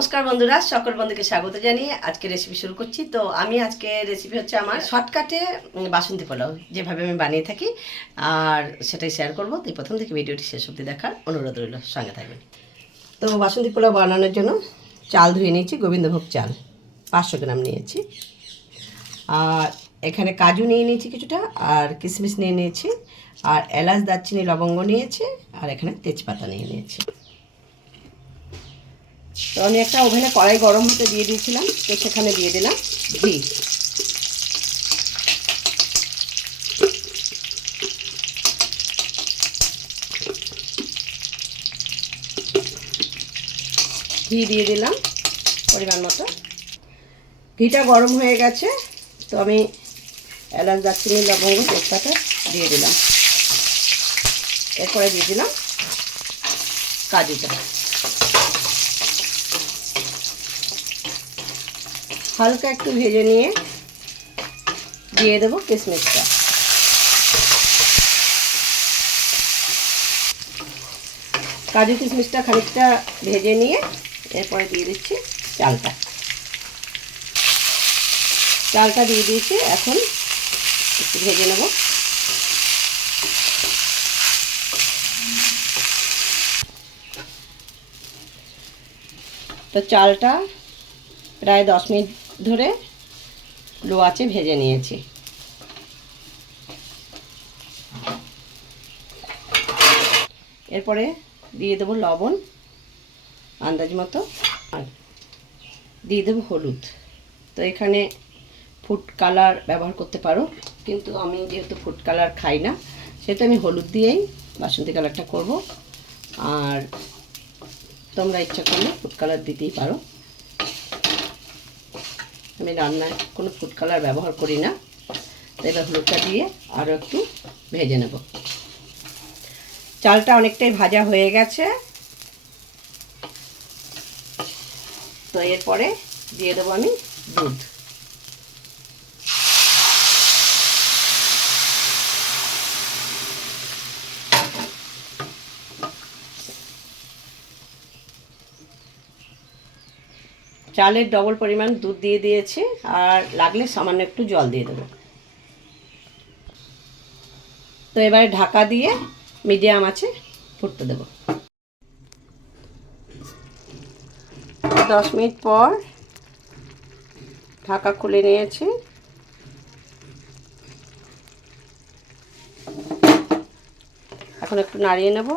নমস্কার বন্ধুরা, সকল বন্ধুকে স্বাগত জানিয়ে আজকে রেসিপি শুরু করছি। তো আমি আজকে রেসিপি হচ্ছে আমার শর্টকাটে বাসন্তী পোলাও, যেভাবে আমি বানিয়ে থাকি। আর সেটাই শেয়ার করব। তাই প্রথম থেকে ভিডিওটি শেষ অবধি দেখার অনুরোধ রইল। সঙ্গে থাকবেন। তো বাসন্তী পোলাও বানানোর জন্য চাল ধুয়ে নিয়েছি, গোবিন্দভোগ চাল। পাঁচশো গ্রাম নিয়েছি। আর এখানে কাজু নিয়ে নিয়েছি কিছুটা, আর কিশমিশ নিয়ে নিয়েছি, আর এলাচ, দারচিনি, লবঙ্গ নিয়েছি, আর এখানে তেজপাতা নিয়ে নিয়েছি। তো আমি একটা ওভেনে কড়াই গরম হতে দিয়ে দিয়েছিলাম, তো সেখানে দিয়ে দিলাম ঘি। ঘি দিয়ে দিলাম পরিমাণ মতো। ঘিটা গরম হয়ে গেছে, তো আমি এলাচ, দারচিনি, লবঙ্গ তেজপাতা দিয়ে দিলাম। এরপরে দিয়ে দিলাম কাজুটা হালকা একটু ভেজে নিয়ে দিয়ে দেবো কিশমিশটা কাজু কিশমিশটা খানিকটা ভেজে নিয়ে এরপরে দিয়ে দিচ্ছি চালটা। চালটা দিয়ে দিয়েছি, এখন একটু ভেজে নেব। তো চালটা প্রায় দশ মিনিট ধরে লো আঁচে ভেজে নিয়েছি। এরপরে দিয়ে দেবো লবণ, আন্দাজ মতো, আর দিয়ে দেবো হলুদ। তো এখানে ফুড কালার ব্যবহার করতে পারো, কিন্তু আমি যেহেতু ফুড কালার খাই না, সেহেতু আমি হলুদ দিয়েই বাসন্তী কালারটা করব। আর তোমরা ইচ্ছা করলে ফুড কালার দিতেই পারো। আমি রান্নায় কোনো ফুড কালার ব্যবহার করি না। তাই এবার হলুদটা দিয়ে আরও একটু ভেজে নেব। চালটা অনেকটাই ভাজা হয়ে গেছে। তো এরপরে দিয়ে দেবো আমি দুধ। চালের ডবল পরিমাণ দুধ দিয়ে দিয়েছি, আর লাগলে সামান্য একটু জল দিয়ে দেবো। তো এবারে ঢাকা দিয়ে মিডিয়াম আছে ফুটতে দেবো। দশ মিনিট পর ঢাকা খুলে নিয়েছি। এখন একটু নাড়িয়ে নেব।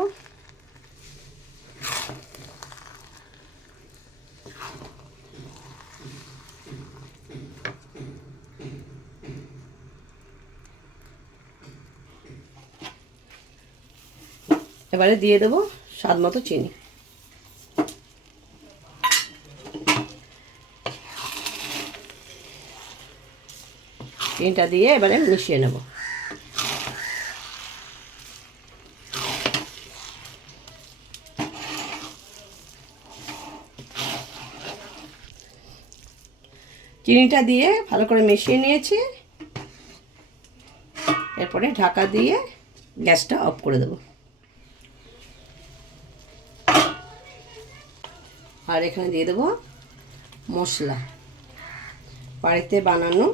এবারে দিয়ে দেবো স্বাদ মতো চিনি। চিনিটা দিয়ে এবারে মিশিয়ে নেব। চিনিটা দিয়ে ভালো করে মিশিয়ে নিয়েছি। এরপরে ঢাকা দিয়ে গ্যাসটা অফ করে দেবো। আর এখানে দিয়ে দেবো মশলা। বাড়িতে বানানো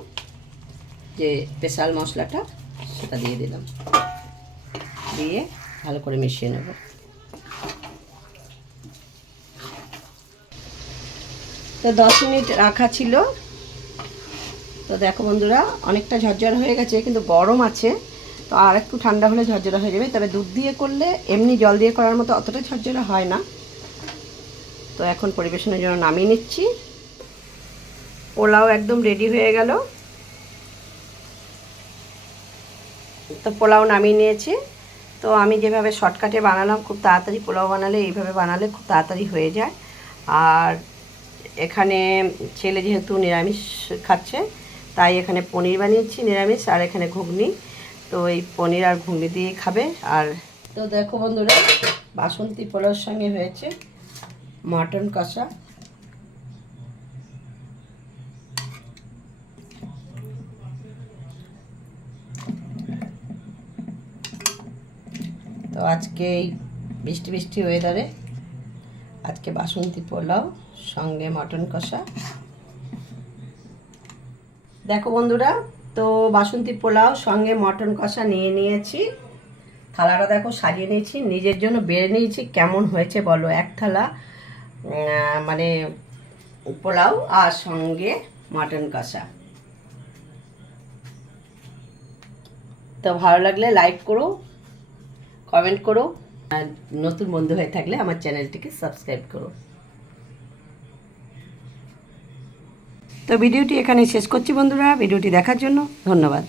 যে স্পেশাল মশলাটা, সেটা দিয়ে দিলাম। দিয়ে ভালো করে মিশিয়ে নেব। তো দশ মিনিট রাখা ছিল। তো দেখো বন্ধুরা, অনেকটা ঝরঝর হয়ে গেছে, কিন্তু গরম আছে। তো আর একটু ঠান্ডা হলে ঝরঝরা হয়ে যাবে। তবে দুধ দিয়ে করলে এমনি জল দিয়ে করার মতো অতটা ঝরঝরা হয় না। তো এখন পরিবেশনের জন্য নামিয়ে নিচ্ছি। পোলাও একদম রেডি হয়ে গেল। তো পোলাও নামিয়ে নিয়েছি। তো আমি যেভাবে শর্টকাটে বানালাম, খুব তাড়াতাড়ি পোলাও বানালে, এইভাবে বানালে খুব তাড়াতাড়ি হয়ে যায়। আর এখানে ছেলে যেহেতু নিরামিষ খাচ্ছে, তাই এখানে পনির বানিয়েছি, নিরামিষ, আর এখানে ঘুগনি। তো এই পনির আর ঘুগনি দিয়ে খাবে। আর তো দেখো বন্ধুরা, বাসন্তী পোলাওর সঙ্গে হয়েছে মটন কষা। তো আজকে এই বৃষ্টি বৃষ্টি ওয়েদারে আজকে বাসন্তী পোলাও, সঙ্গে মটন কষা। দেখো বন্ধুরা, তো বাসন্তী পোলাও, সঙ্গে মটন কষা নিয়ে নিয়েছি। থালাটা দেখো সাজিয়ে নিয়েছি, নিজের জন্য বেড়ে নিয়েছি, কেমন হয়েছে বলো? এক থালা মানে পোলাও আর সঙ্গে মাটন কষা। তো ভালো লাগলে লাইক করো কমেন্ট করো, আর নতুন বন্ধু হয়ে থাকলে আমার চ্যানেলটিকে সাবস্ক্রাইব করো। তো ভিডিওটি এখানে শেষ করছি বন্ধুরা, ভিডিওটি দেখার জন্য ধন্যবাদ।